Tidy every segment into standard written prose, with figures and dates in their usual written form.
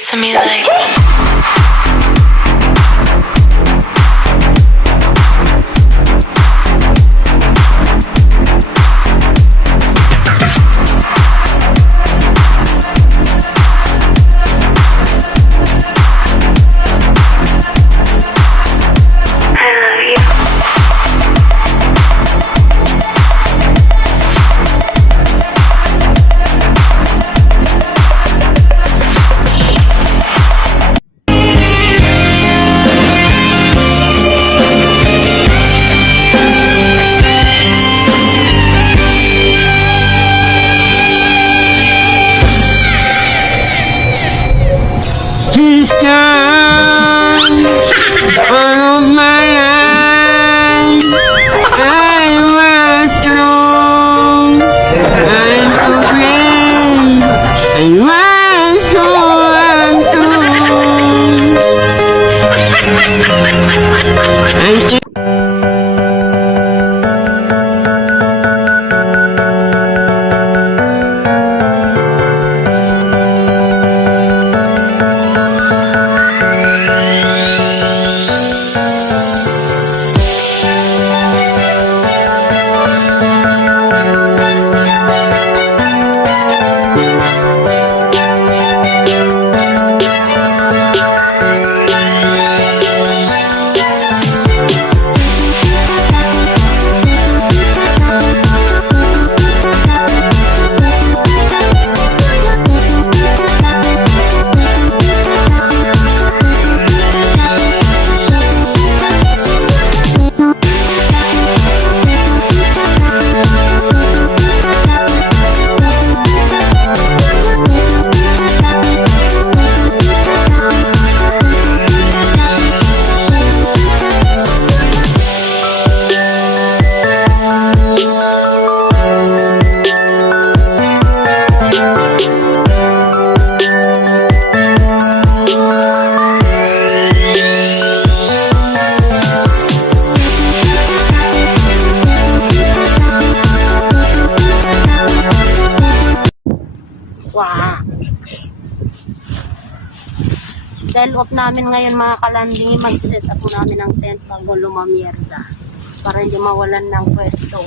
it to me like. Dahil off namin ngayon mga kalanding, mag-set up namin ng tent bago lumamierda para hindi mawalan ng pwesto.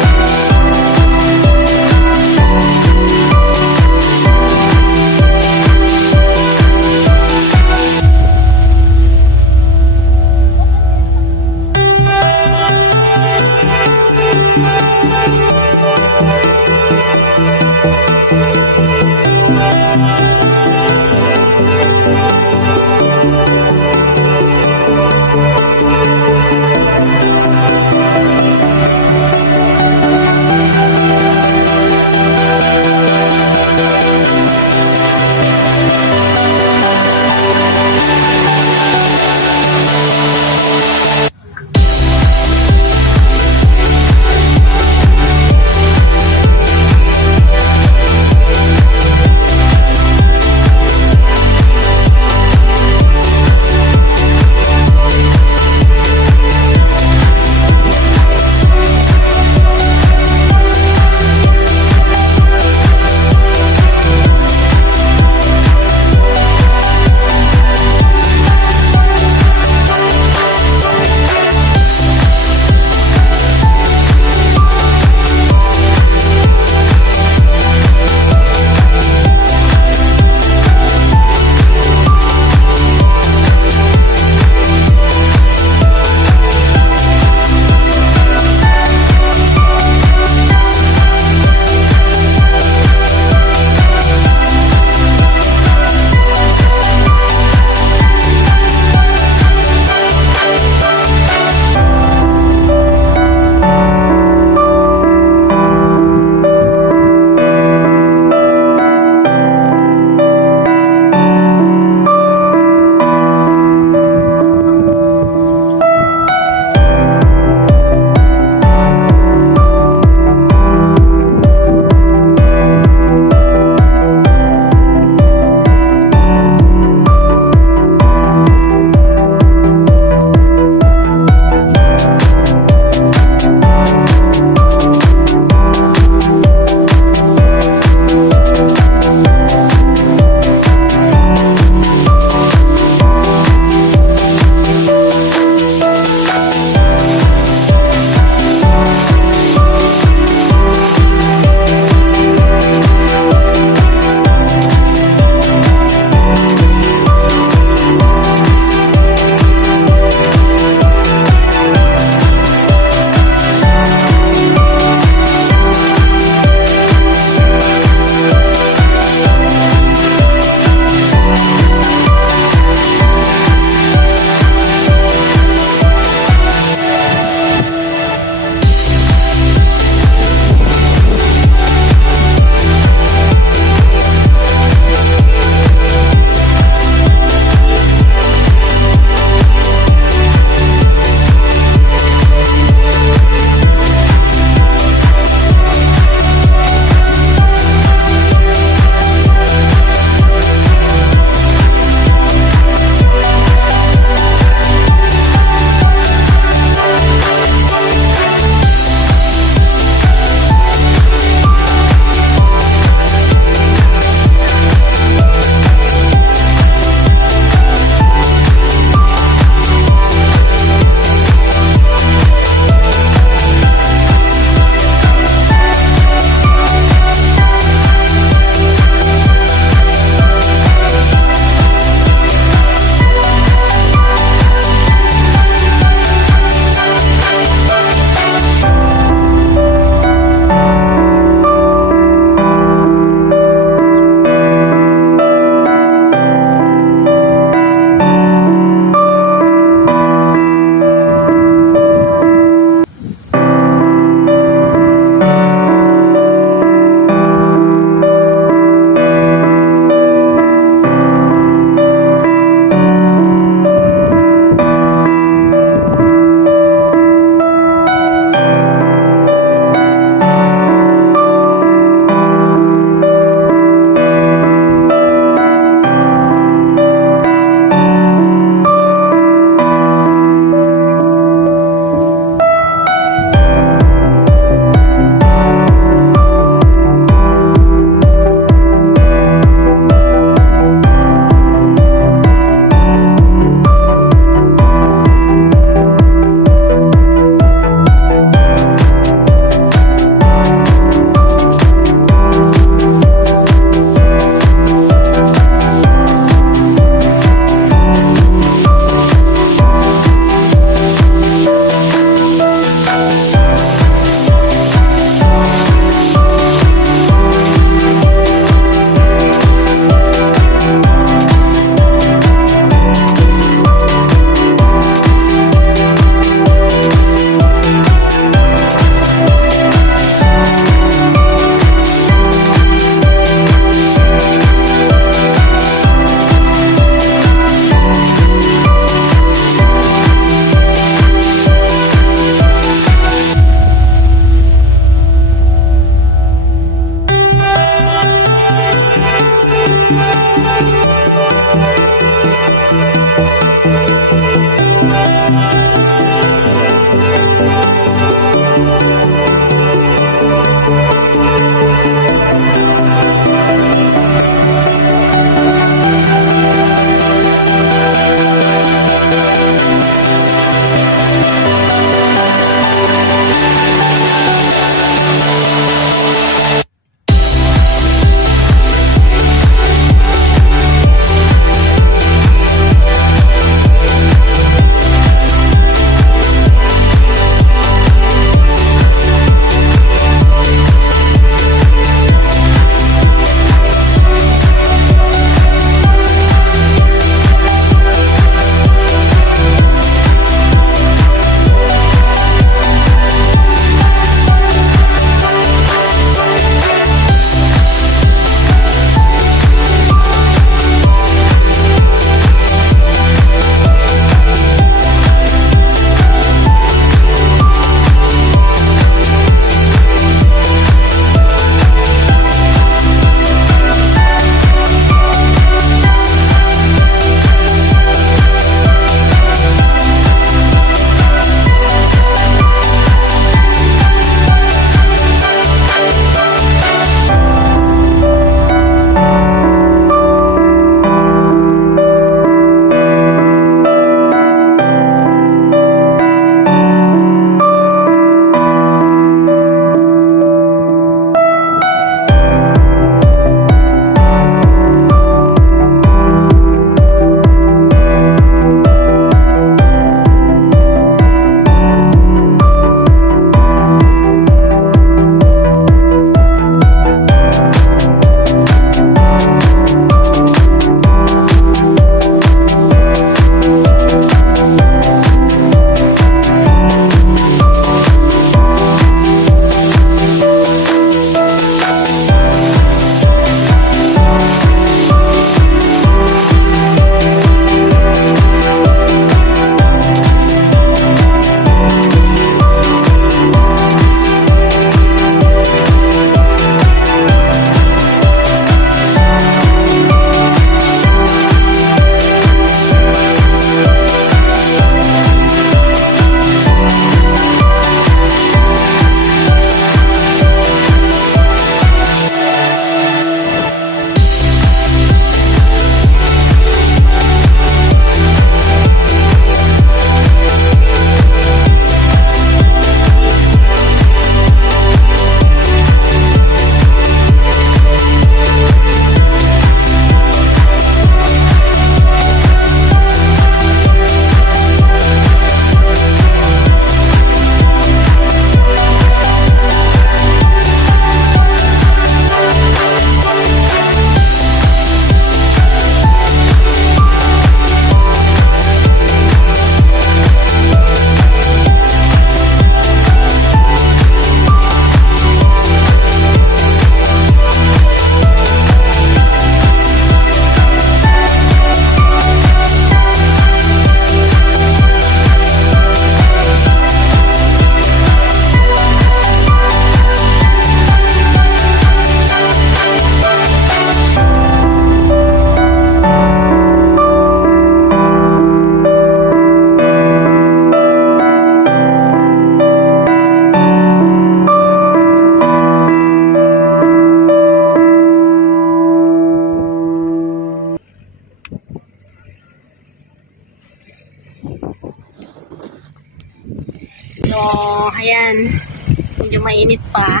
mainit pa.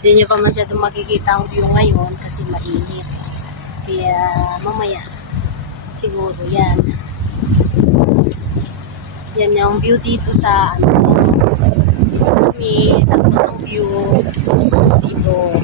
Hindi nyo pa masyadong makikita ang view ngayon kasi mainit. Kaya mamaya siguro yan. Yan yung view dito sa kami. Tapos ang view dito.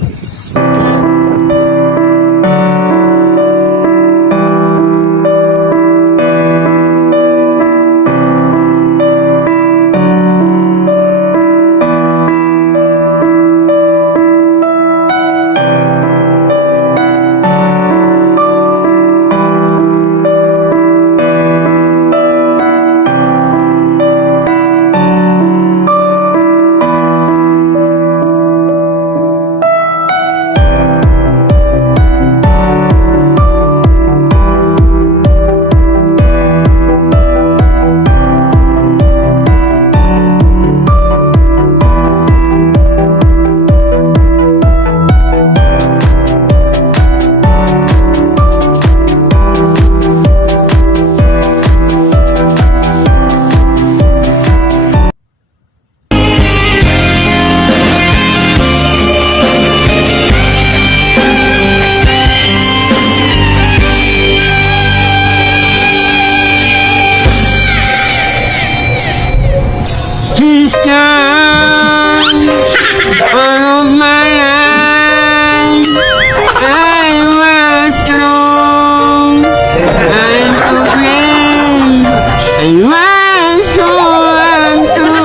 All of my life, I was strong. I'm so brave. I was so untrue.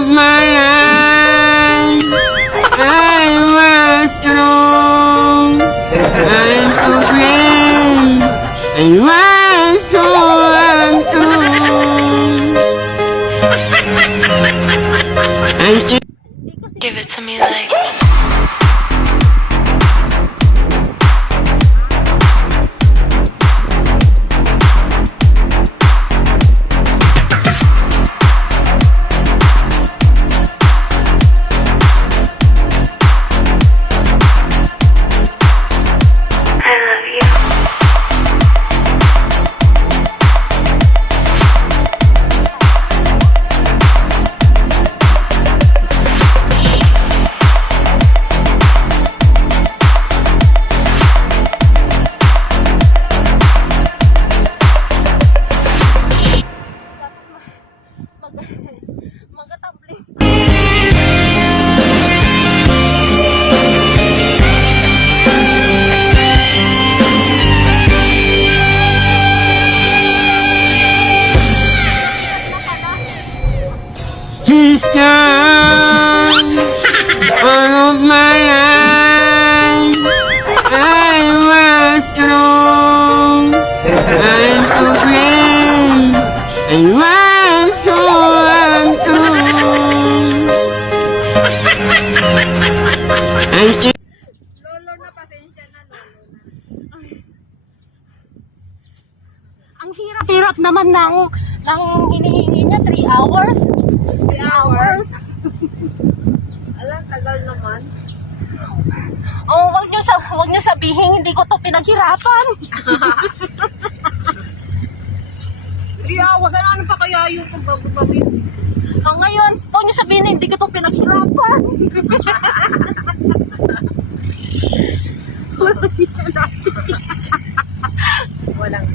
of my life, I was strong. I'm so brave. I was so untrue. Give it to me like. I love you. Magkatambling. Sister, all of my life, I was strong. I'm so brave. I was so untrue. Lolo na, pasensya na, lolo na. Ang hirap naman ng hinihingi niya, 3 hours. 3 hours? Alam, tagal naman. Oh, wag niyo sabihin hindi ko to pinaghirapan. 3 hours, ano pa kaya yung pagbabawi? Oh, ngayon, wag niyo sabihin hindi ko to pinaghirapan. Walang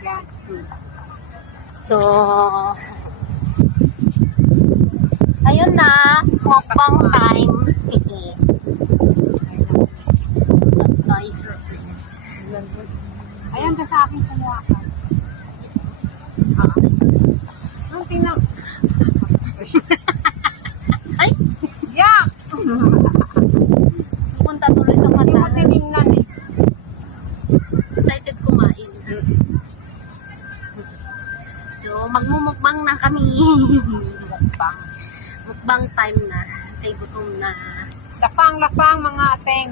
Yan. So, ayun na, mukbang time. Nice surprise. Ayan ka sa akin kumuha ka. Nung tingnan. Ay! Yak! Punta tuloy sa Hindi mo mata. tinignan eh. Excited kumain. So, magmumukbang na kami. Mukbang. Mukbang time na. Tay gutom na. Lapang mga ateng.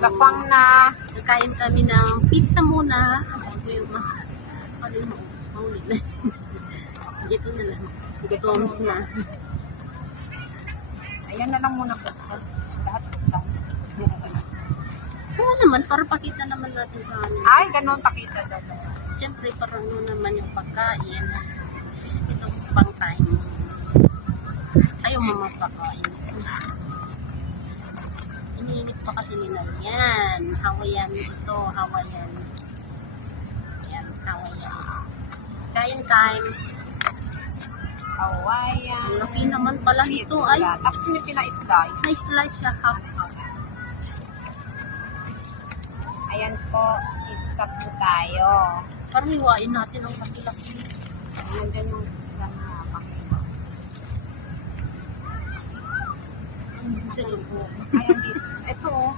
Lapang na. Nakain kami ng pizza muna. Bago yung ano yung maulit na. Dito na lang. Gutoms na. Ayan na lang muna po. Lahat po. Oo naman, para pakita naman natin sa ano. Ay, ganun pakita daw. Siyempre, parang ano naman yung pagkain. Ito pang time. Ayaw mamapakain. Iniinit pa kasi nila yan. Hawaiian ito, Hawaiian. Yan, Hawaiian. Kain time. Hawaiian. Ang laki naman pala nito. Ay, Tapos hindi pina-slice. na-slice siya half. Ayan po, pizza po tayo. Parang hiwain natin ang laki-laki. Ayan dyan yung pakita. Ayan Ayan dito. Ito oh.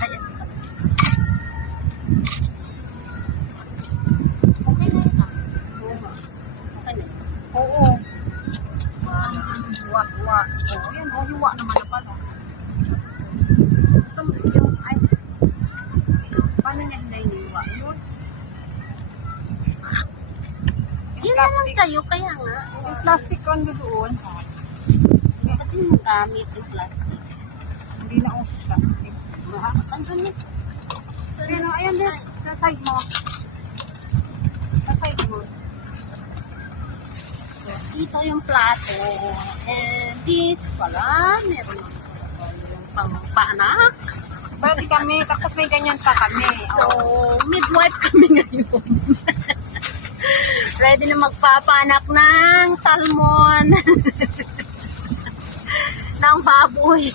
Ayan. Okay na yun ah. Okay na yun. Oo. Huwa. Oo, yan. Oh, huwa naman na pala. Gusto mo yung, ay, paano niya hiniwa? Yun. Yun na lang sa'yo, kaya nga. Yung plastic lang doon. Ba't yung gamit yung plastic? Hindi na uso plastic. Ang gamit. Pero ayan din. Sa side mo. Sa side mo. Ito yung plato. And this pala, meron yung pang-paanak. Pwede kami, tapos may ganyan pa kami. So, midwife kami ngayon. Ready na magpapanak ng salmon. ng baboy.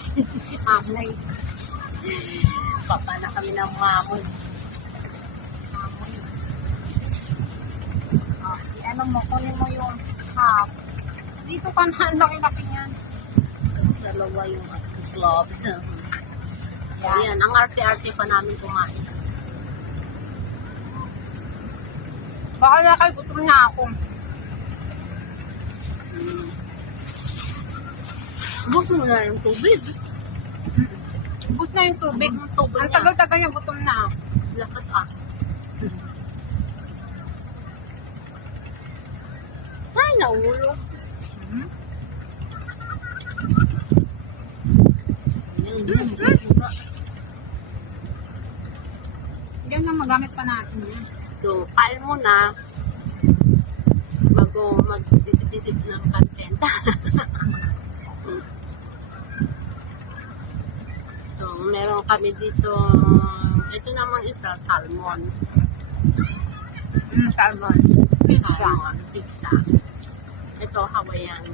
Amoy. Papanak kami ng mamoy. Ano mo, kunin mo yung half. Dito ka na, ang laki-laki niyan. Dalawa yung gloves. Ayan, ang arte-arte pa namin kumain. Baka na kayo, gutom na ako. Buk mo na yung tubig. Ubus na yung tubig. Tubig Ang niya. tagal-tagal niya, gutom na ako. Lakas ah. Ay, naulog. Yan na, magamit pa natin yan. So, kain mo na bago mag-isip-isip ng content. So, meron kami dito, ito naman isa, salmon. Salmon. Pizza. Salmon, pizza. Ito, Hawaiian.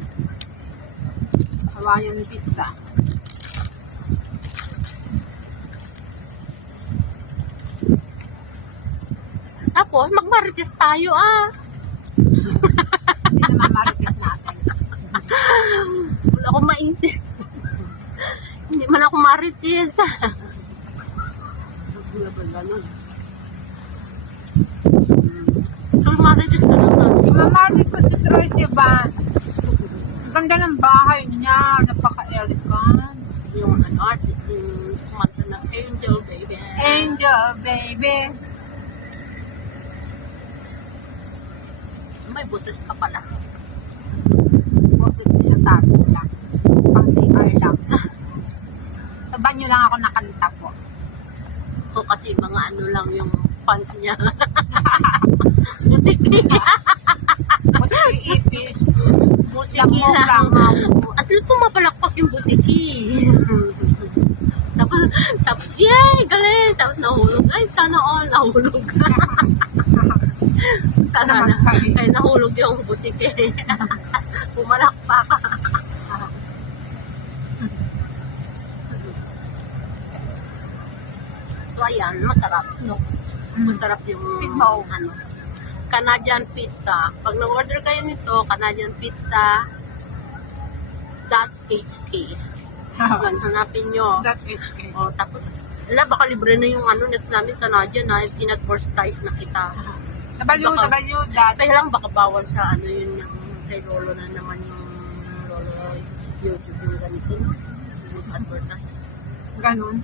Hawaiian pizza. Tapos, magmarites tayo ah. Hindi naman marites natin. Wala akong maisip. Hindi man ako marites. Wala ba ganun? So, marites ka lang ah. Imamarites ko si Troye Sivan. Ang ganda ng bahay niya. Napaka-elegant. Yung ano, yung kumanta na Angel Baby. Angel, baby. May boses ka pala. Boses niya tago lang. Pang CR lang. Sa banyo lang ako nakanta po. O kasi mga ano lang yung fans niya. Butiki. Buti ipis. Butiki lang. At least pumapalakpak yung butiki. Tapos, yay! Galing! Tapos nahulog. Ay, sana all nahulog. Sana na. Ay, nahulog yung butik eh. Pumalakpak. So, ayan, masarap. No? Masarap yung, Ikaw. ano, Canadian pizza. Pag na-order kayo nito, Canadian pizza .hk. Yan, hanapin nyo. That HK. O, tapos, baka libre na yung ano, next namin Canadian na, peanut force ties na kita. W, that. Kaya lang baka bawal sa ano yun yung kay Lolo na naman yung Lolo YouTube yung ganito. Yung advertise. Ganun.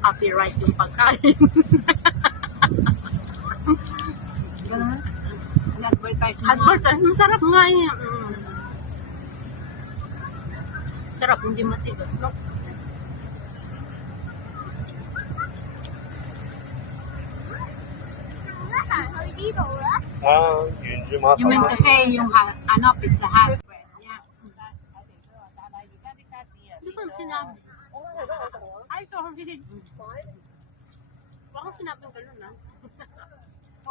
Copyright yung pagkain. Ganun. Advertise mo. Advertise, masarap nga yun. Sarap, hindi matigas, no? You meant to say yung ano, Pizza Hut. Yeah. Hindi ko naman sinabi. Ay, sorry. Baka sinabi yung gano'n, ha?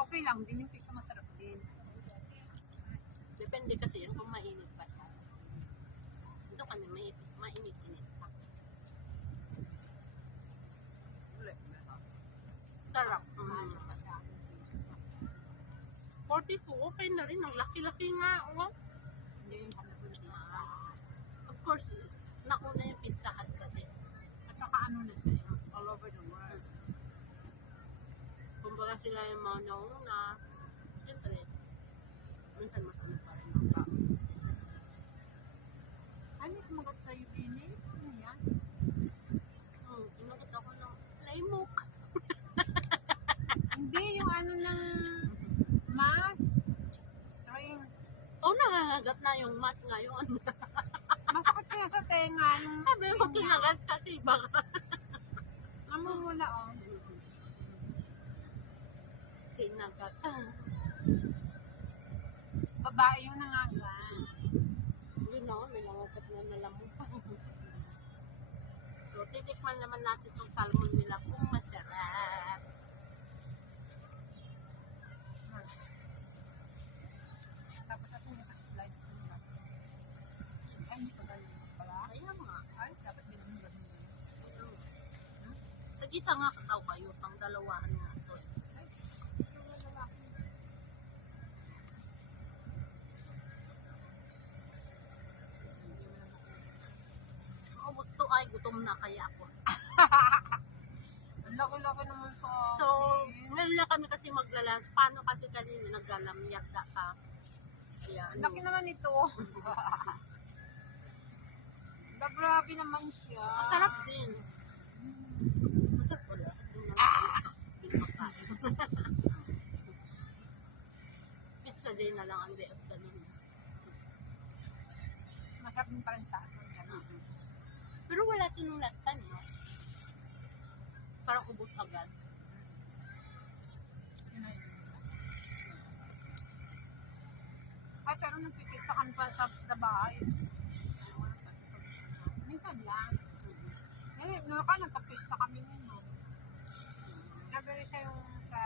Okay lang, din yung pizza masarap din. Depende kasi yan kung mainit pa siya. Ito kami mainit-init pa. Sarap. 42, okay na rin. Ang laki-laki nga. Oh. Of course, nauna yung Pizza Hut kasi. At saka ano na siya, all over the world. Kumbaga sila yung mga nauna. Siyempre, minsan mas ano pa rin ang tao. Ano yung kumagat sa'yo, Bini? Ano yan? Inagot ako ng laymook. Hindi, yung ano ng mas. String. Oo, nangangagat na yung mas ngayon. Masakit kaya sa tenga. Yung Sabi ko kinagat kasi baka. namumula, oh. Kinagat. Babae yung nangagat. Hindi na, may nangagat na nalamok. So, titikman naman natin itong salmon nila kung masarap. Tapos ako naka-slide ko na. Ay, hindi pa ganun pala. Kaya nga. Ay, dapat din ganun. Tag-isa nga kataw kayo, pang dalawahan nga ito. Gusto ay gutom na kaya ako. Ang laki-laki naman sa So, ngayon na kami kasi maglalans. Paano kasi kanina naglalamyat ka? Kaya, Ang laki naman ito. Grabe naman siya. masarap din. Masarap wala. Pizza din na lang ang day of the noon. Masarap din pa rin sa akin. Pero wala ito nung last time, no? Parang ubos agad. Yun ay. Ay, pero nagpipizza kami pa sa bahay. Minsan lang. Eh, nagpapizza kami nun, no? Nagari siya yung sa...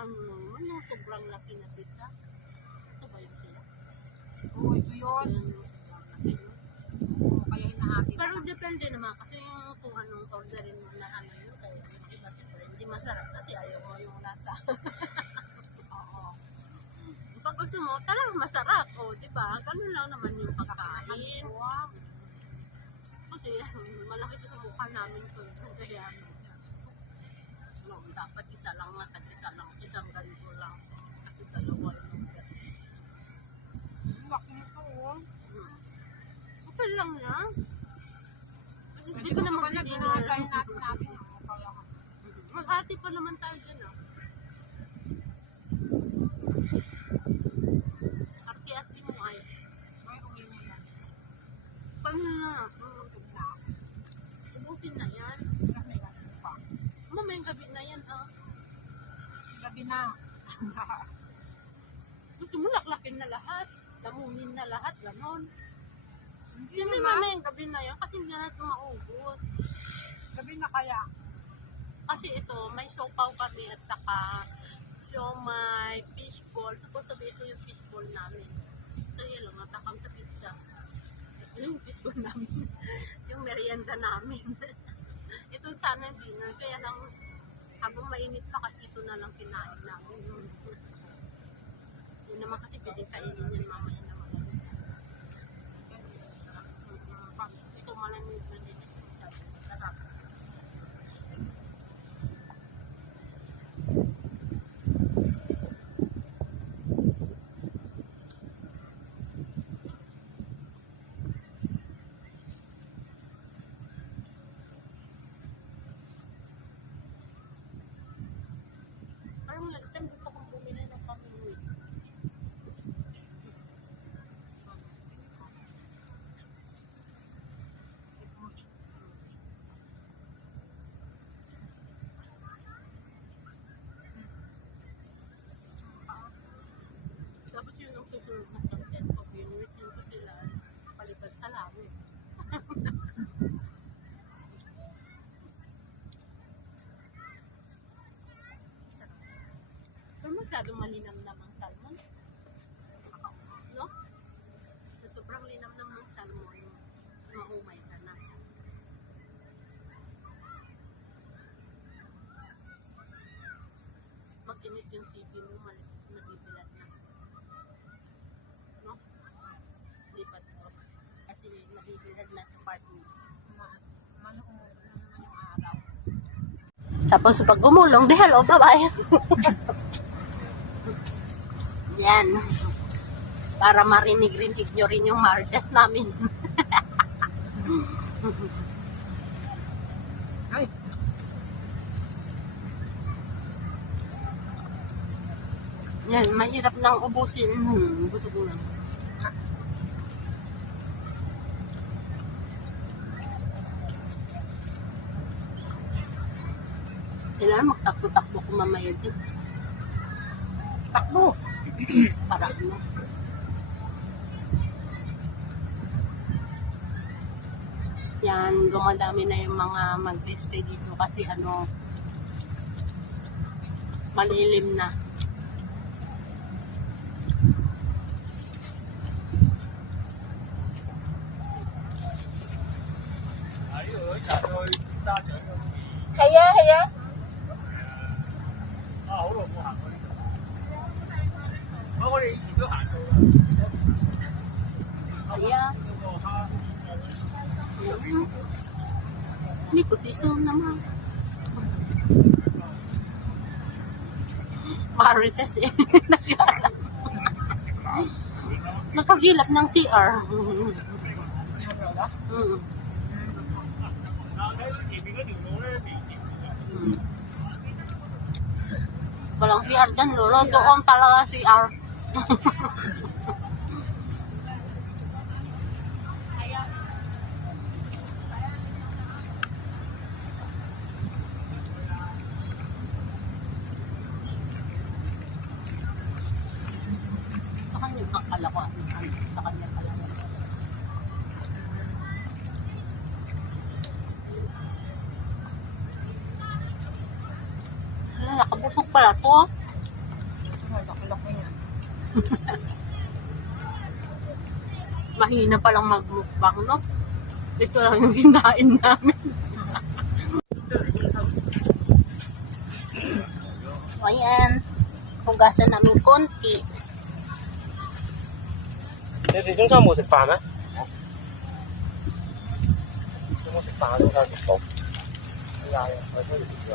Anong sobrang laki na pizza? Ito ba yung sila? Oo, ito yun. Yung sobrang laki, no? Oo, kaya hinahati. Pero depende naman kasi yung kung anong orderin mo na ano yun, kaya yung iba siyempre hindi masarap kasi ayaw mo yung nasa. Oo. Pag gusto mo, talagang masarap, o, di ba? Ganun lang naman yung pagkain. Wow. Kasi malaki to sa mukha namin to. Kaya, no, dapat isa lang nga, isa lang, isang ganito lang. Kasi dalawa yung Laki nito, oh. okay lang na. Hindi ko naman Pwede dinner. na tayo natin. Maghati pa naman tayo dyan, ah. Arte-arte mo ay. Ay, uwi mo yan. Paano na? Tulog na. Ubutin na yan. May ganun pa. Mamayang gabi na yan, ah. Gabi na. Gusto mo laklakin na lahat. Lamunin na lahat, ganon. Hindi Hindi naman. mamayang gabi na yan kasi hindi na natin maubos. Gabi na kaya. Kasi ito, may siopaw kami at saka siomay, fishball. Supposed to be ito yung fishball namin. So yun lang, natakam sa pizza. Ito yung fishball namin. Yung merienda namin. Ito sana yung dinner. Kaya lang, habang mainit pa kasi ito na lang kinain namin. Yun naman kasi pwede kainin yan mamaya na malamig. Ito malamig na din. Sarap. Parang last time dito kong bumili ng pamilya. Tapos yun ang susunod na content ko. Yung routine ko sila palipad sa langit. Pero masyadong malinamnam ang salmon. No? So, sobrang linamnam ng salmon. Mahumay ka na. Makinit yung TV mo, nabibilat na. No? Lipat ko. Kasi nabibilat na sa part mo. Manuunod na naman yung araw. Tapos pag gumulong, di hello, bye-bye. Yan. Para marinig-rinig nyo rin yung marites namin. Ay, Yan, mahirap nang ubusin. Busog na. Kailangan magtakbo-takbo kung mamaya din. Takbo! Para ano? Yan, dumadami na yung mga mag-stay dito kasi ano, malilim na. Kaya. Kaya, hindi ko si-zoom naman. Marites eh. Nakagilap ng CR. Walang CR dyan, lolo. Doon talaga CR. Sa kanya akala ko sa kanya talaga. Hala, nakabusog pala to. Laki-laki niya. Mahina palang magmukbang, no? Ito lang yung sinain namin. So, ayan. Hugasan namin konti. 你哋中餐冇食飯咩？有冇食飯啊？中餐冇。係啊，我出嚟咗。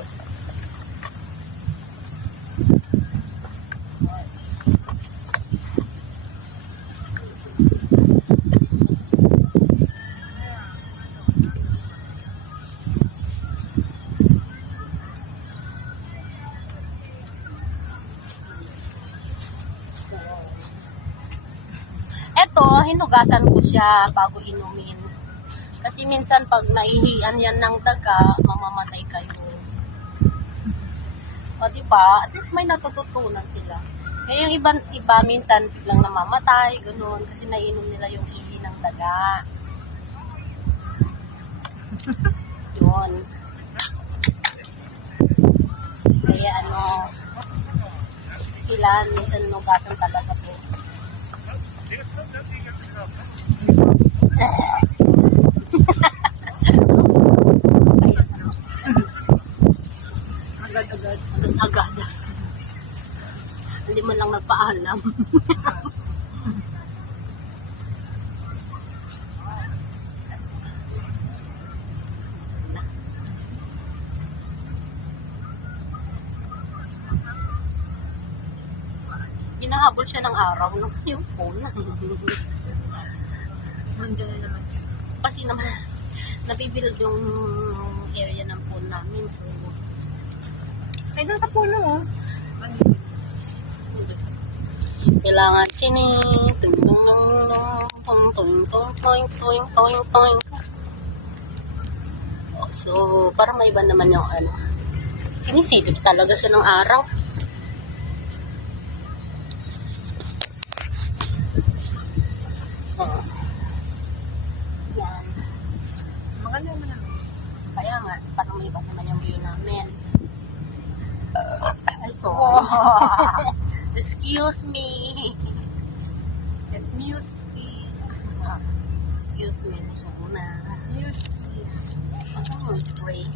Eto, hinugasan ko siya bago inumin. Kasi minsan pag naihian yan ng daga, mamamatay kayo. O diba? At least may natututunan sila. Eh yung iba minsan biglang namamatay, ganoon, kasi naiinom nila yung ihi ng daga. Yun. Kaya kailangan minsan nugasan talaga po. Agad-agad. Hindi man lang nagpaalam. Hinahabol siya ng araw ng yung phone. Nandiyan na naman siya. Kasi naman, nabibuild yung area ng phone namin. So, Ay, doon sa puno, oh. kailangan tung. So, para may iba naman yung sinisilip talaga siya ng araw. So, yan. Maganda naman naman. Kaya nga, parang may iba naman yung view namin. Ay, so. Excuse me. Yes, Muski. Excuse me. Gusto ko na. Muski. Gusto mo spray.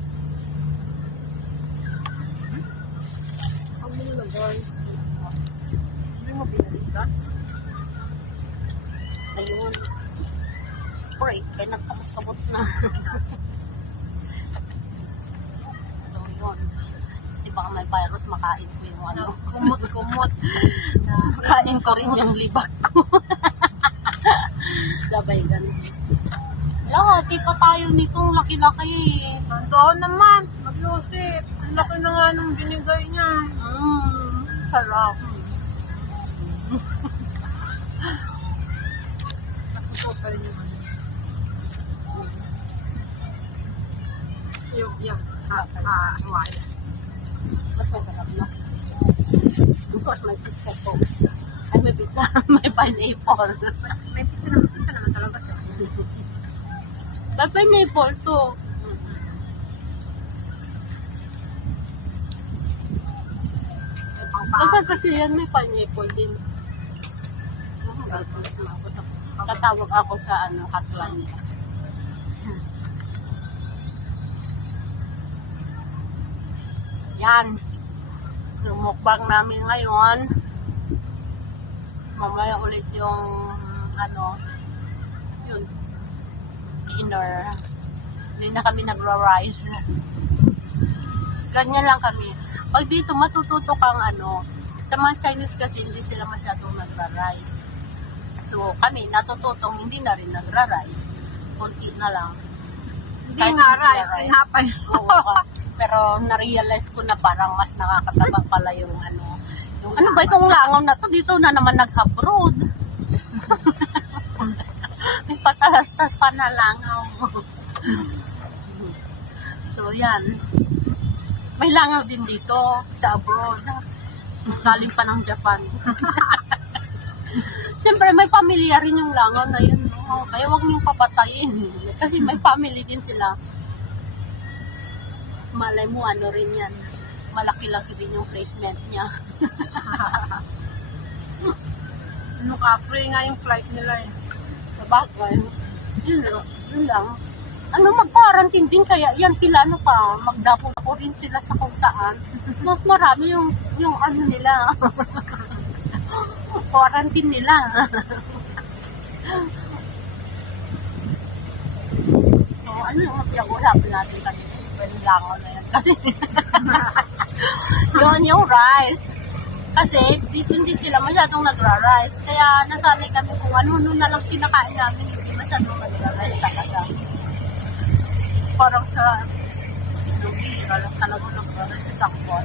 Ang mula, guys. Hindi mo binalik ka? Ayun. Spray. Kaya nagpakasabot na. So, yun. Kasi baka may virus, makain ko yung Kumot. Kain ko rin yung libag ko. Sabay ganun. Lahat, pa tayo nitong laki-laki. Totoo naman. Mag-lusip. Ang laki na nga nung binigay niya. Sarap. Nakikot pa rin yung ano. Yung wire. Mas masarap na. Of course, may pizza po. Ay, may pizza. May pineapple. May pizza naman talaga siya. May pineapple to. Dapat kasi yan may pineapple din. Tatawag ako sa hotline. Yan. Yung mukbang namin ngayon. Mamaya ulit yung yun, dinner. Hindi na kami nagra-rice. Ganyan lang kami. Pag dito matututo kang sa mga Chinese kasi hindi sila masyadong nagra-rice. So kami natututong hindi na rin nagra-rice. Kunti na lang. Hindi Kahit nga hindi rice. na rice. Tinapay. Oo, pero na-realize ko na parang mas nakakatabang pala yung yung ano ba itong langaw na to? Dito na naman nag-abroad. May patalastas pa na langaw. So yan. May langaw din dito sa abroad. Galing pa ng Japan. Siyempre may pamilya rin yung langaw na yun. No? Kaya huwag niyong papatayin. Kasi may family din sila. Malay mo rin yan. Malaki-laki din yung placement niya. Free nga yung flight nila eh. Sabagay. Yun lang. Mag-quarantine din kaya yan sila magdapo rin sila sa kung saan. Mas marami yung nila. Quarantine nila. So, yung pinag-usapan natin kanina? Yung langaw na yan. Kasi, yung rice. Kasi, dito hindi sila masyadong nagra-rice. Kaya, nasanay kami kung ano na lang kinakain namin. Hindi masyadong nagra-rice talaga. Parang sa bira lang talaga nagra-rice sa takbo.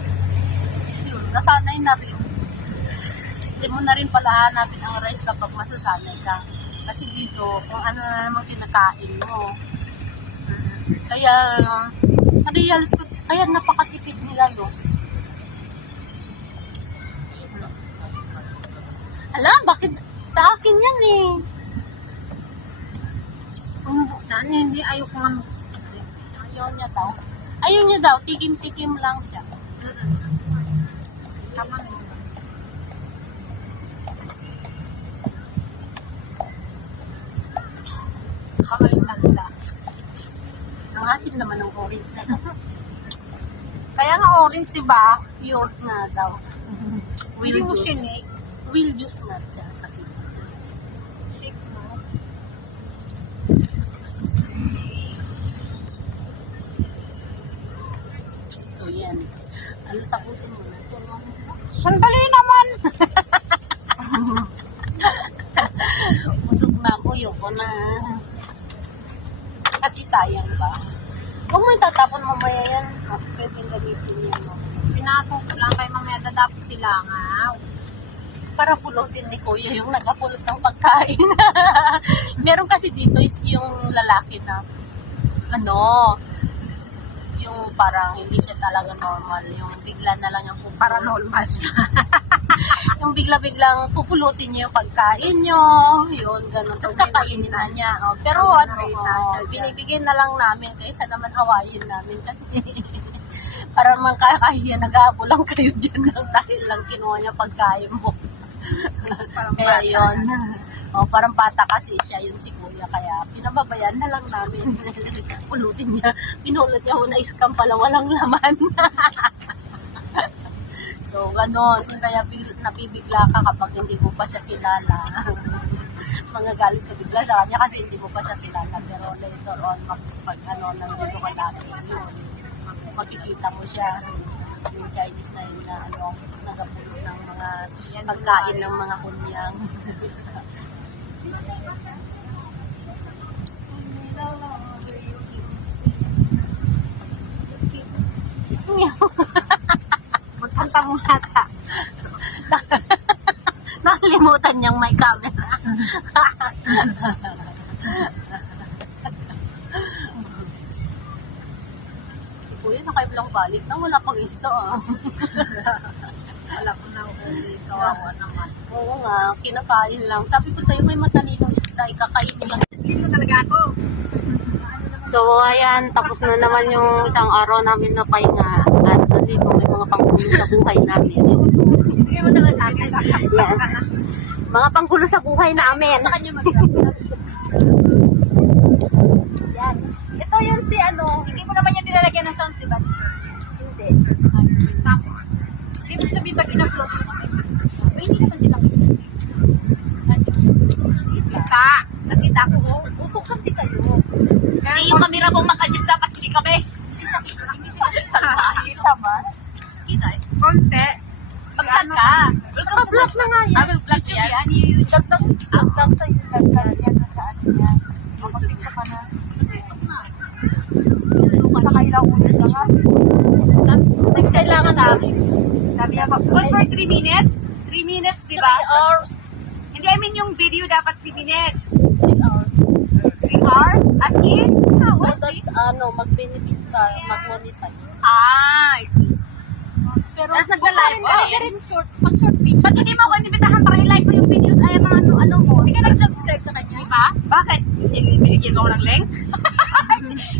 Yun, nasanay na rin. Hindi mo na rin pala hanapin ang rice kapag masasanay ka. Kasi dito, kung ano na namang kinakain mo. Kaya, na-realize ko, kaya napakatipid nila, no? Alam, bakit sa akin yan eh? Buksan eh, hindi. Ayoko nga. Ayaw niya daw. Tikim-tikim lang siya. Tama na yun. Kamalistansa. Ang asim naman ng orange na to. Kaya nga orange, di ba? Pure nga daw. Will Hindi mo juice. sinake. Will juice nga siya kasi. Shake mo. So yan. Ano tapusin mo na ito? Sandali naman! Busog na ako, yoko na. Kasi sayang ba? Kung may tatapon mamaya yan, pwedeng gamitin yan. No? Pinato ko lang kay mamaya dadapit sila nga. Para pulutin ni Kuya yung nagapulot ng pagkain. Meron kasi dito is yung lalaki na ano, yung parang hindi siya talaga normal. Yung bigla na lang yung Paranormal siya. yung bigla-biglang pupulutin niya yung pagkain niyo, yun, ganun. Tapos kakainin na niya. Oh. Pero ano, binibigyan na lang namin kaysa naman awayin namin kasi para man kakahiya, nag-aabo lang kayo dyan lang dahil lang kinuha niya pagkain mo. Kaya yun. O, parang bata kasi siya yun si Kuya, kaya pinababayaan na lang namin. Pulutin niya. Pinulot niya una scam pala, walang laman. So, ganon. Kaya nabibigla ka kapag hindi mo pa siya kilala. Magagalit ka bigla sa kanya kasi hindi mo pa siya kilala. Pero later on, pag nandito ka natin, yun, makikita mo siya. Yung Chinese na yun na nagapulot ng mga pagkain ng mga kunyang. Magkanta mo nata. Nakalimutan niyang may camera. Si Kuya nakaibilang balik na wala pang isda ah. Wala ko na uli. Kawawa naman. Oo nga, kinakain lang. Sabi ko sa'yo may matalinong isda, ikakainin lang. Dito talaga ako. So ayan, tapos na naman yung isang araw namin na pahinga. At dito may mga panggulo sa buhay namin. Hindi mo talaga sa akin. Yes. Mga panggulo sa buhay namin. Sa kanya mag-rap. Yan. Ito yun si ano. Hindi mo naman yung nilalagyan ng sounds, di ba? Hindi. Hindi mo sabihin pag in-upload mo. Ba, hindi naman sila kasi. Kita. Nakita ko. Upo kasi kayo. Hindi yung camera mong mag-adjust dapat hindi kami. Kita ba? Kita eh. Konti. Pag-vlog ka. Pag-vlog na nga yan. Vlog yan. Dagdag sa iyo. Dagdag yan sa ano yan. Makapikta ka na. Nakailang ulit na nga. Kailangan sa akin. Sabi niya, good for 3 minutes? 3 minutes, di ba? 3 hours. Hindi, I mean yung video dapat 3 minutes. 3 hours. 3 hours? As in? So that, mag-benefit ka, mag-monetize. Ah, I see. Pero, Tapos nagla-live ka rin? rin short, pag-short video. Ba't hindi mo ako inibitahan para i-like ko yung videos ay mga ano mo? Hindi ka nag-subscribe sa kanya? Di ba? Bakit? Binigyan mo ako ng link?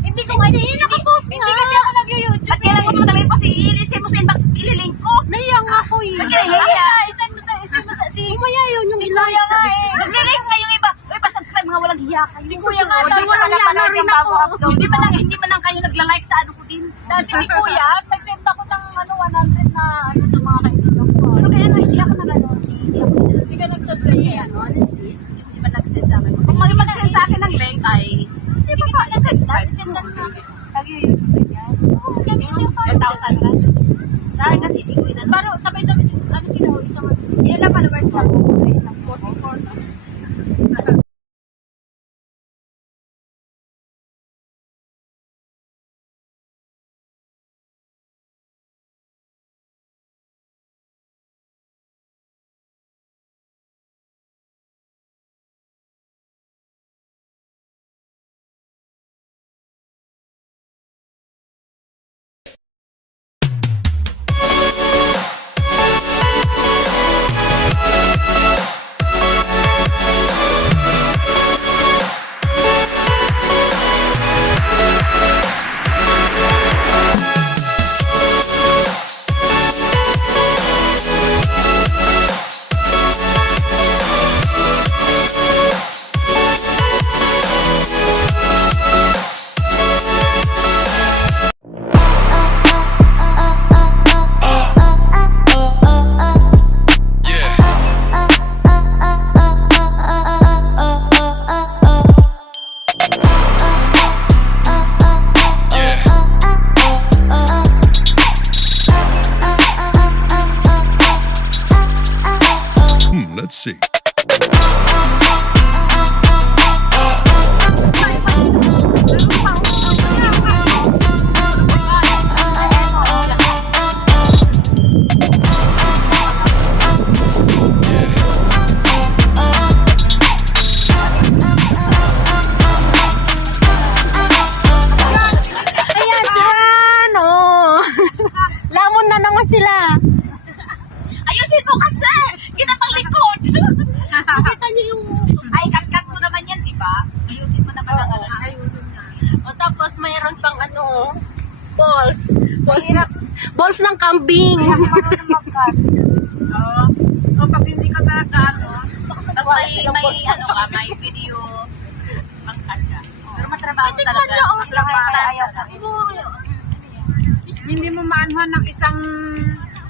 Hindi ko nga, hindi nakapost nga. Hindi kasi ako nag-YouTube. At kailan mo talaga yung post, i-listen mo sa inbox, ililink ko. Naiya nga ako eh. Nagkaya, isan mo sa, si Umaya yun yung like sa nag-link kayo iba. Uy, pa-subscribe mga walang hiya kayo. Si Kuya nga, di walang hiya na rin ako. Hindi man lang kayo nagla-like sa ano ko din. Dati si Kuya, nag-send ako ng 100 na sa mga kaibigan ko. Pero kaya hindi ako nag-ano. Hindi ka nag-subscribe. honestly. Hindi ba nag-send sa akin? Kung mag-send sa akin ng link ay hindi ba na-subscribe? Send lang na. Nag-YouTube niya. Oo, yung 1,000 na. Dahil kasi hindi ko inan. Pero sabay-sabay, ano sinaw, isang, ilan na followers sa ko? 44 na. Let's see. Ayan, yan, oh. Lamon na naman sila. Ayusin mo kasi! Kita pang likod! Nakita niyo yung... Ay, cut mo naman yan, di ba? Ayusin mo naman ang ano. Ayusin na. O tapos mayroon pang ano, balls. Balls ng kambing. Oo. O pag hindi ka talaga ano, Pag may ano ka, may video ang cut ka. Pero matrabaho talaga. Ayaw ka. hindi mo maanuhan ng isang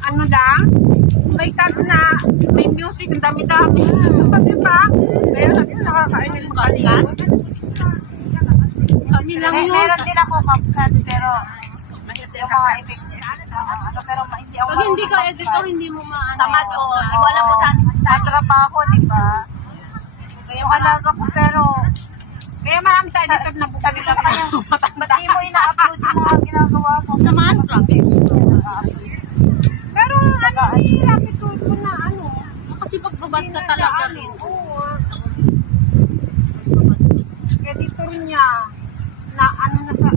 ano lang, may tag na, may music, ang dami-dami. Pati pa, pero nakakainin pa rin. Kami lang yun. Meron din ako kapkat, pero yung mga effects, ano, pero hindi ako. Pag hindi ka editor, hindi mo maano. Tamad, oo. Hindi ko alam kung saan trabaho, di ba? Yung alaga ko, pero Kaya marami sa editor na buka nila. hindi mo ina-upload yung mga ginagawa ko. Naman, traffic. Pero ano, rapid tool mo na ano. Kasi pagbabad ka talaga rin. Oo. Editor niya, na ano na sa...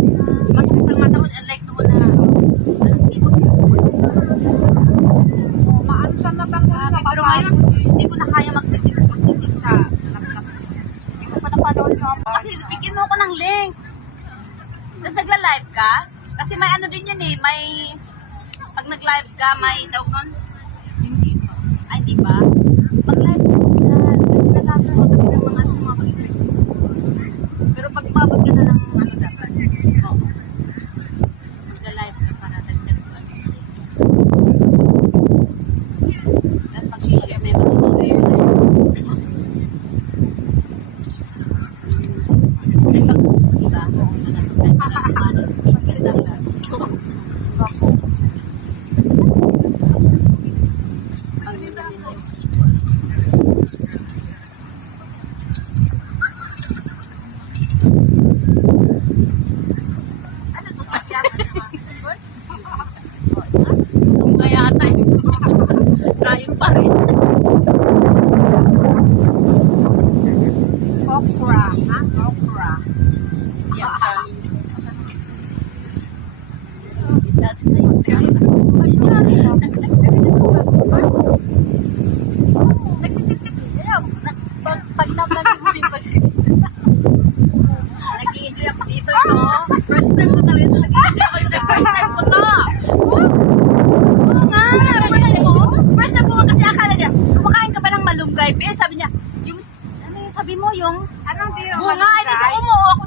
Kasi pag matapos, like mo na, sipag-sipag. Maano sa natanggal na Pero ngayon, hindi ko na kaya magtitig sa laptop. Hindi ko pa napanood yung kasi bigyan mo ako ng link. Tapos nagla-live ka? Kasi may ano din yun eh, may... Pag nag-live ka, may daw nun? Hindi pa. Ay, di ba? Pag-live ka kasi nalapit mo kami ng mga sumabalik. Pero pag umabot ka na ng ano dapat, nagla-live ka para dagdag ka. Tapos pag-share, may matutuloy yun. Diba? Kain pa rin. okra. Ha? Okra. That's my nagsisipsip. Pag naman mo din pagsisipsip. Nag-i-enjoy ako dito, no? First time ko talaga ito. Nag-i-enjoy ako yung first time ko to. Oo nga. First time ko kasi akala niya, kumakain ka ba ng malunggay? Be, sabi niya, yung, ano yung sabi mo, yung Anong di yung bunga, hindi ko umuo ako.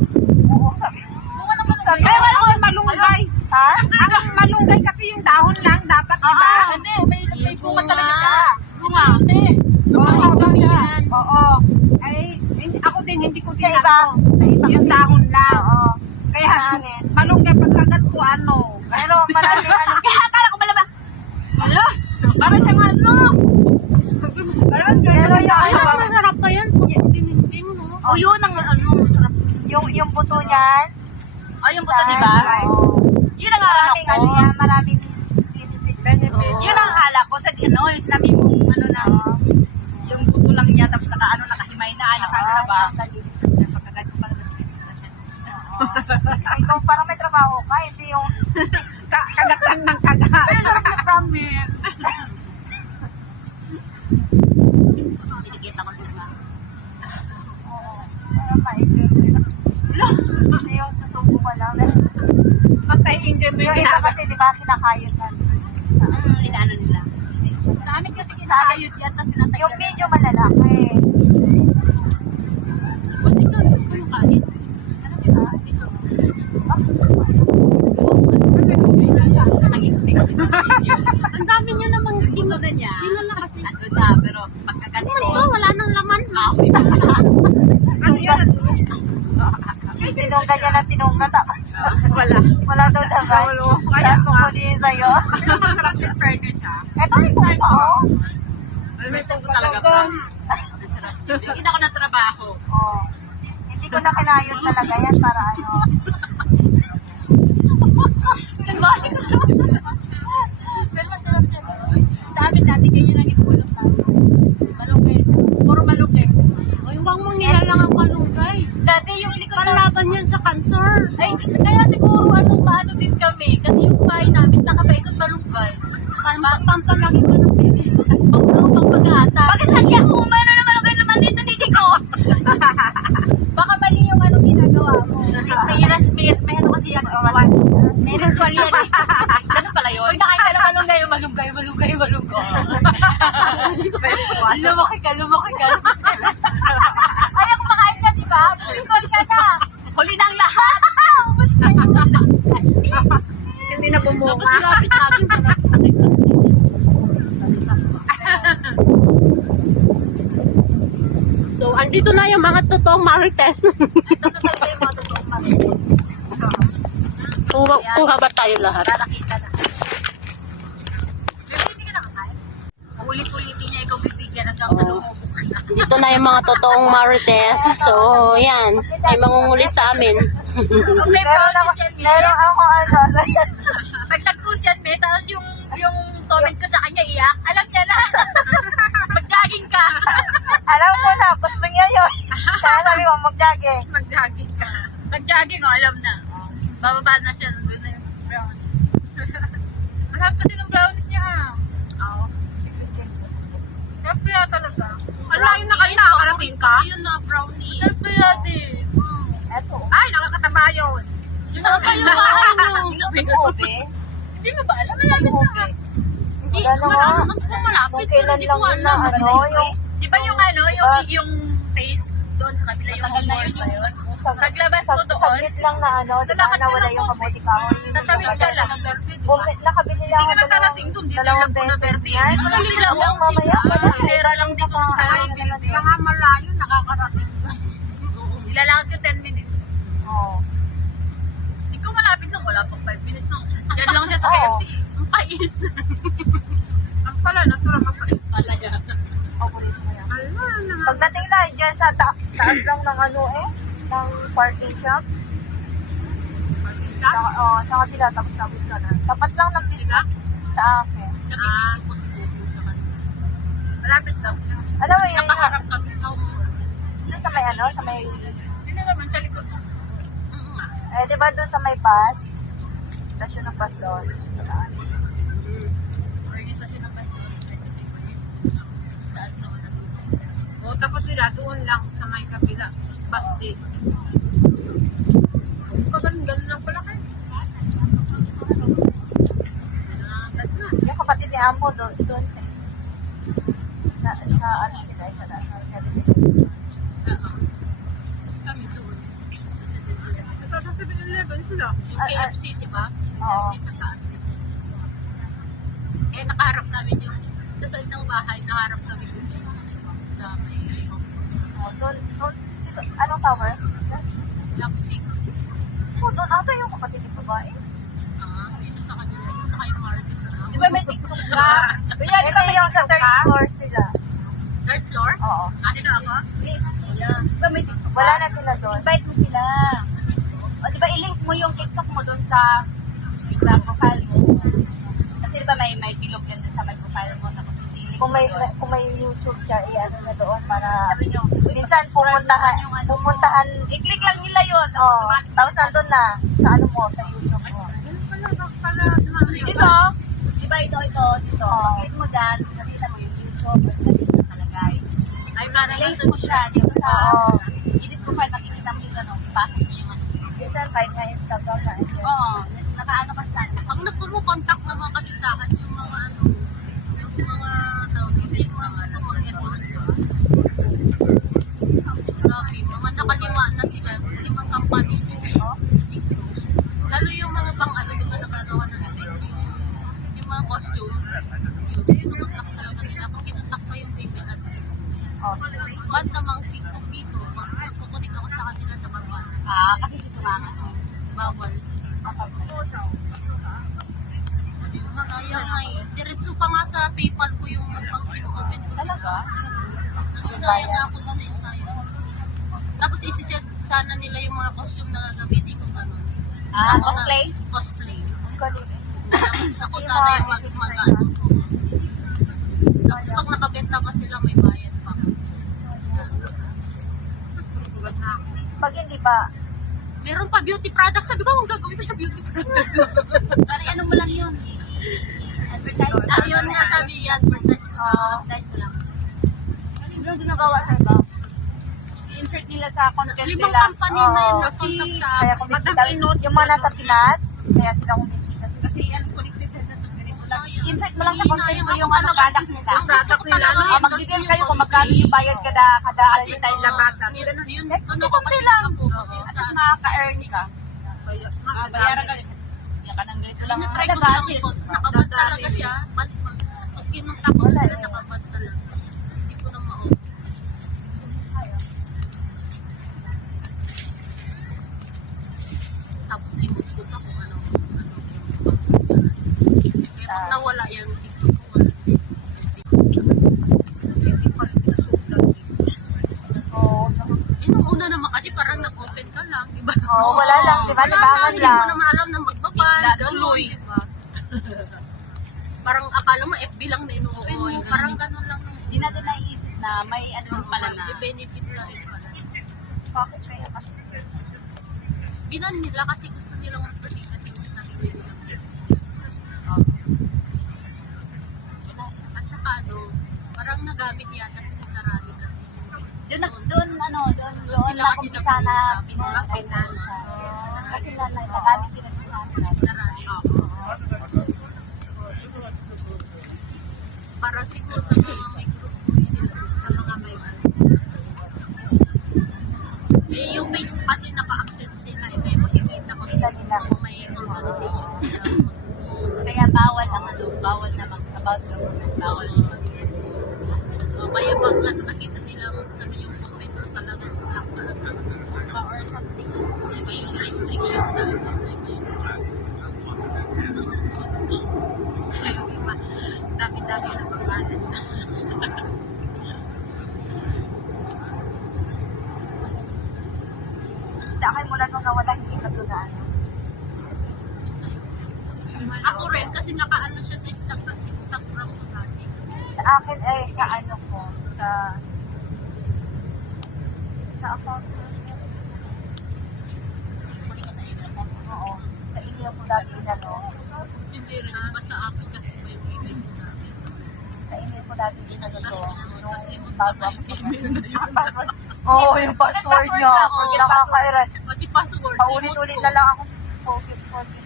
Oo, sabi. Bunga ng malunggay. Ay, wala ko yung malunggay. Ha? Ang malunggay kasi yung dahon lang dapat, di ba? Hindi, may bunga talaga siya. Bunga. Oo. Ay, ako din, hindi ko din Sa iba. Yung dahon lang. Oo. Kaya, malunggay pagkagat ko, ano. Pero marami ano. Kaya akala ko malaba. Ano? Para siyang ano. Pero yung masarap pa yan. Dinding, no? oh, yun ang ano. Masarap. Yung buto niyan. Oh, yung buto, di ba? Yun ang akala ko. maraming benefit. Yun ang akala ko. Sa ano, yung sinabi mong ano na. Yung buto lang niya. Tapos nakahimay na. Ano ba? Pagkagat ko pala. Ikaw parang may trabaho ka. Hindi yung Kagat lang ng kagat. pero sarap na promise. Dinigit ako diba? Oo. Para ma-enjoy ko yun. Hindi yung susubo ka lang. Basta i-enjoy mo Yung yung iba ginagawa. kasi diba kinakayot na. Inaano nila. Sa amin kasi kinakayot yan. Yung medyo malalaki. Buti ka, gusto yung kanin. Ano diba? Ito. Ang dami nyo namang kinuha niya. Kinula kasi. Ano na, pero pagkaganito. Ito, wala nang laman. Ano yun? Tinungga niya na tinungga tapos. Wala. Wala daw dagat. Kaya Kaya kukunin sa'yo. Pero masarap yung furniture siya. Ito rin ko pa, oh. Gusto ko talaga pa. Bigyan ako ng trabaho. Oo. Hindi ko na kinayod talaga yan para ano. Kanbali ko na. Pero masarap yan. Sa amin dati ganyan lang itulog tayo. Malunggay. Puro malunggay. O yung bang mangyayari lang ang malunggay. Dati yung likod na... Panlaban yan sa cancer. Ay, kaya siguro paano din kami. Kasi yung bahay namin nakapaikot malunggay. Pampalagi ko ng pili. Pampagata. Bakit saan ako umano na malunggay naman dito ko? Baka mali yung ano ginagawa mo. May ano kasi yan. May ritual yan eh. Ganun pala yun. Pag nakain ka na malunggay. Lumaki ka. Ayaw kumakain ka, di ba? Ritual ka na. Huli ng lahat. Ubus ka na. Hindi na bumunga. Dapat lapit natin para So, andito na yung mga totoong marites. Kuha ba tayo lahat? Para kita na. Hindi ka nakakain? Ulit-ulitin niya ikaw bibigyan hanggang lumubog ka na. Dito na yung mga totoong marites. So, yan. May mangungulit sa amin. Meron ako ano. Pag nag-post yan, may tapos yung comment ko sa kanya iyak, alam niya na. Mag-jogging ka. Alam ko na, gusto niya yun. Kaya sabi ko, mag-jogging. Mag-jogging ka. Mag-jogging, alam na. Bababa na siya. Nandun na yung brownies. Manap ka din ng brownies niya. Oo. Sarap kaya talaga. Alayo na kayo, nakakarating ka? Ayun na, brownies. Sarap kaya din. Eto. Ay, nakakataba yun. Saan ba yung kain nyo? Hindi mo ba alam? Malapit na. Hindi, malapit. Pero hindi ko alam. Di ba yung ano, yung taste doon sa kabila yung homework ba yun? Paglabas mo doon, Saglit lang na ano, di ba nawala yung kamuti kahoy. tatawid ka lang. Nakabili lang Hindi ako ka nakarating doon. Dito dalawang lang po na beses. verde. Yan, Madali lang. mamaya pala. Hilera lang dito sa building. Mga malayo, nakakarating. Ilalakad ko 10 minutes. Oo. Hindi ko malapit lang. Wala pang 5 minutes lang. Yan lang siya sa Oo. KFC. Ang pait. Ang pala, natural ka pa rin. Pala yan. Paborito ko yan. Ala, Pagdating na, dyan sa taas lang ng ano ng parking shop. Sa kabila, tapos tawid ka na. Tapat lang ng business sa akin. Nakikita ko siguro sa kanila. malapit lang siya. Alam mo yun, Nakaharap kami sa homework. doon sa may ano, sa may, Sino naman sa likod? di ba doon sa may bus? Station ng bus doon. Organisasyon ng basta. Taas na wala. O, tapos nila, doon lang sa may kabila. Bus din. Ganun lang pala kayo. Yung kapatid ni Amo doon sa ano sila, sa Kami doon. Sa 7-Eleven. Ito sa 7-Eleven sila. Yung KFC, di ba? Oo. KFC sa taas. Eh, nakaharap namin yung sa side ng bahay, nakaharap kami dun sa may doon, anong tower? Block 6. Doon ata yung kapatid ni babae. Dito sa kanila. Dito kayo Martes na. Di ba may TikTok ka? Ito yung sa third floor sila. Third floor? Oo. Dito ako? Yeah. Di ba may TikTok wala na sila doon. Invite mo sila. O di ba i-link mo yung TikTok mo doon sa profile mo. Kasi di ba may bilog yan doon sa may profile mo. Tapos kung may YouTube siya, ano na doon para minsan pumuntahan, i-click lang nila yun. Oh, tapos nandun na sa ano mo, sa YouTube mo. Dito, di ba ito, dito. Click mo dyan, nakita mo yung YouTube, at dito nakalagay. Ay, Link mo siya, di ba sa edit mo pa, nakikita mo yung ano, ipasok mo yung ano. Minsan, kahit na Instagram na. Oo. Nakaano ka saan? Ang nagpumukontak naman kasi sa akin yung mga ano, yung mga tawag dito, yung mga gusto mag-endorse ba? Grabe, mga nakalima na sila, 5 company sa TikTok. Lalo yung mga pang ano, di ba nakagawa ng event, yung mga costume, yun, pinukontak talaga nila. Kung kinontak pa yung female at mas namang TikTok dito, magkukunik ako sa kanila sa baba. Kasi dito nga ano. Bawal. Kaya nga eh. Diretso pa nga sa PayPal ko yung pag-comment ko sila. Sayang ako na ensayo. Tapos isiset sana nila yung mga costume na gagamitin ko gano'n. Cosplay? Cosplay. Ang galing. Tapos ako sana yung mag-ano ko. Tapos pag nakabenta pa sila, may bayad pa. Pag hindi pa, Meron pa beauty products. Sabi ko, ang gagawin ko sa beauty products. Parang ano mo lang yun, advertise. Ayun nga, sabi i-advertise ko. Advertise ko lang. Yung ginagawa sa iba. I-insert nila sa content Limang nila. company na yun Oo. na contact sa kaya akin. kumikita, yung mga nasa Pinas, kaya sila kumikita. Kasi ano, connected sa ito. Sayang. Insert mo lang sa content mo Sayang yung ako ano, talaga. product nila. Yung products nila. Magbigay kayo kung magkano yung bayad kada Kasi advertise. labasan. Yun, ano ko kasi nakapokus yun At sa least makaka-earn ka. Bayaran ka rin. Yan ka ng ganito lang. Tinatry ko lang ito. Nakabad talaga siya. Pag kinunta ko na sila, nakabad talaga. Hindi ko na ma-off. Tapos limot ko pa kung ano kaya pag nawala yan, hindi ko wala. Oo. Nung una naman kasi parang nag-open ka lang, di ba? Oo, wala lang, di ba? Libangan Hindi lang. mo naman alam na magbabal, gano'n, di ba? Parang akala mo FB lang na inuopen mo, parang gano'n lang. Hindi natin naiisip na may ano yung pala na. May benefit na rin pala. Bakit kaya kasi? Binan nila kasi gusto nilang mas mabigat yung sarili nila. At saka ano, parang nagamit yata sila sa rally kasi. Doon Sila kasi nakumpisa na pinag-pinan kasi na nagkagamit nila sa sana. sa rally. Parang siguro sa mga may group sila, sa mga may eh, yung Facebook kasi naka-access sila eh, kaya makikita ko sila kung may organization sila. Kaya bawal ang ano, bawal na mag-about government, bawal na Kaya pag ano, nakita nila ano yung comment or talagang block na or something, diba yung restriction talaga. Kaya yung iba, dami-dami na pangalan. Sa akin mula nung nawala, hindi na doon na ano. Ako rin, kasi nakaano siya sa Instagram ko dati. Sa akin ay sa ano ko, sa account ko. Oo. Sa email ko dati na no. Hindi rin, basta akin kasi iba yung email ko dati. Sa email ko dati na to. Kasi Nung bago ako. Oo, yung password niya. Nakakairan. pati password. Paulit-ulit na lang ako. Forget.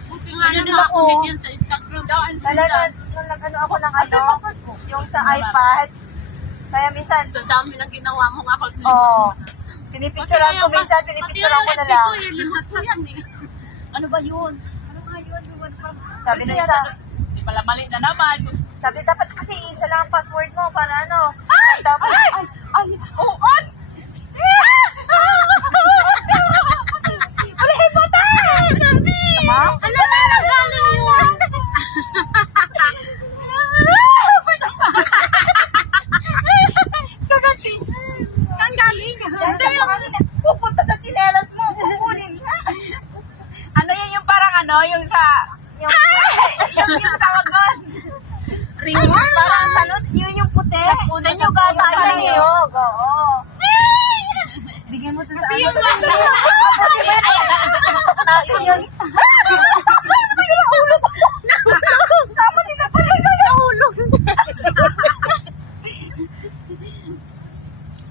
Buti nga na nakakunik yan sa Instagram. Talaga, nung nag-ano ako ng ano, yung sa iPad. Kaya minsan, Sa dami ng ginawa mong account. oo. Pinipicturean ko minsan, pinipicturean ko na lang. Limot ko yan eh. ano ba yun? Ano nga yun? Sabi ng isa, Di pala mali na naman. sabi dapat kasi isa lang ang password mo para ano. Dapat, Ay! Oo! ulihin mo tayo! Ha? Ano na nagaling yun? Saan galing? Pupunta sa sinelas mo, kukunin ka. Ano yun yung parang ano, yung sa... Yung, yung sa wagon. parang salot, yun yung puti. Sa inyo gata yung niyog. Oo. Bigyan mo sa Kasi yun ba? Yun yun. Tama din na pala yung nahulog.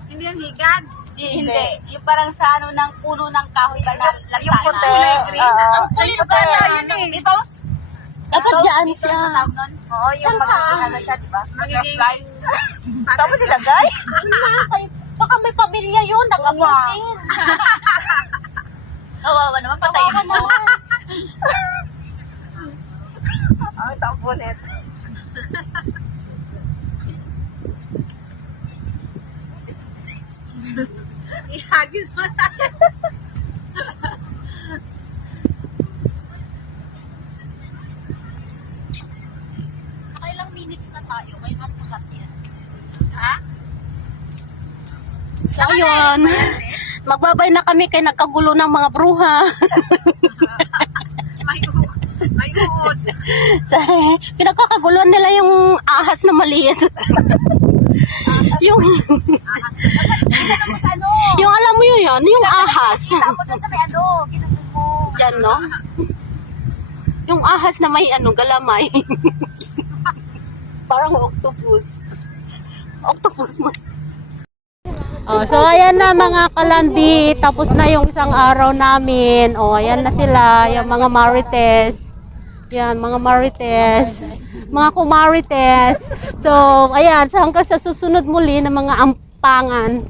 Hindi yan higad. Hindi. Yung parang sa ano ng puno ng kahoy ba na Yung puti. Ang kulit pa niya yun eh. Dito? Dapat dyan siya. Oo, yung magiging ano siya, di ba? Magiging... Tama nilagay? Baka may pamilya yun, nag-abutin. Kawawa naman, patayin mo. Ang tabunet. Ihagis mo tayo. Nakailang minutes na tayo, may mantukat yan. Ha? So, ayun. Magbabay na kami kay nagkagulo ng mga bruha. May uod. So, pinagkakaguluhan nila yung ahas na maliit. yung, Ano sa ano? yung alam mo yun, yung ahas. Kita mo dun sa may ano. Ginugin mo. Yan, no? Yung ahas na may galamay. Parang octopus. Octopus mo. Oh, so ayan na mga kalandi, tapos na yung isang araw namin. Oh, ayan na sila, yung mga marites. Yan, mga marites. Mga kumarites. So, ayan, so hanggang sa susunod muli ng mga ampangan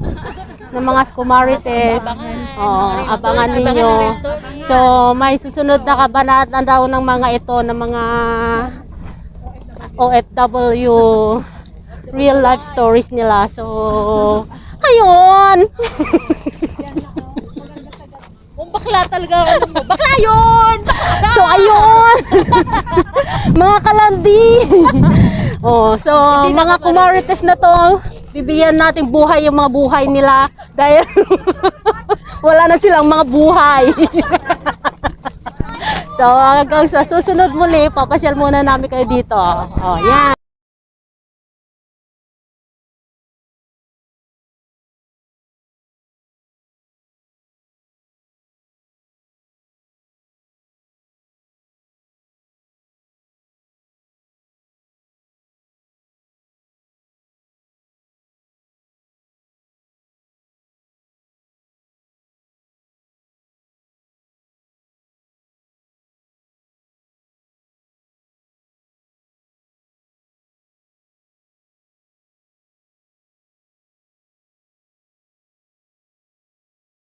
ng mga kumarites. Oh, abangan ninyo. So, may susunod na kabanata daw ng mga ito, ng mga OFW real life stories nila. So, ayun. Bakla talaga ano mo. Bakla yun! So, ayun. Mga kalandi. Oh, so, mga kumarites na to, bibigyan natin buhay yung mga buhay nila dahil wala na silang mga buhay. So, hanggang sa susunod muli, papasyal muna namin kayo dito. Oh, yan.